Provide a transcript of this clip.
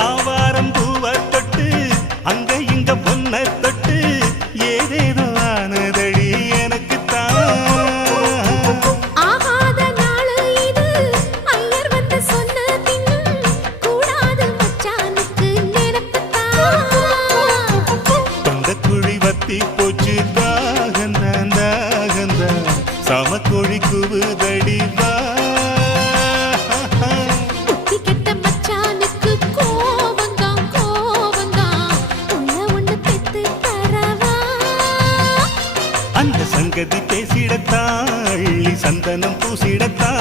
ஆவாரம் பூவை தொட்டு அங்க இங்க பொன்ன தொட்டு ஏதேதோ ஆனதடி எனக்குத்தான். ஆகாத நாள் இது ஐயர் வந்து சொன்ன பின்னும் கூடாது மச்சானுக்கு நினைப்புத்தான். தொண்டக்குழி வத்தி போச்சு தாகந்தான் தாகந்தான் சமக்கொழி குவுதடி வா. புத்தி கெட்ட மச்சானுக்கு கோவந்தான் கோவந்தான் உள்ள ஒண்ணு பெத்து தரவா. அந்த சங்கதி பேசிடத்தான் அள்ளி சந்தனம் பூசிடத்தான்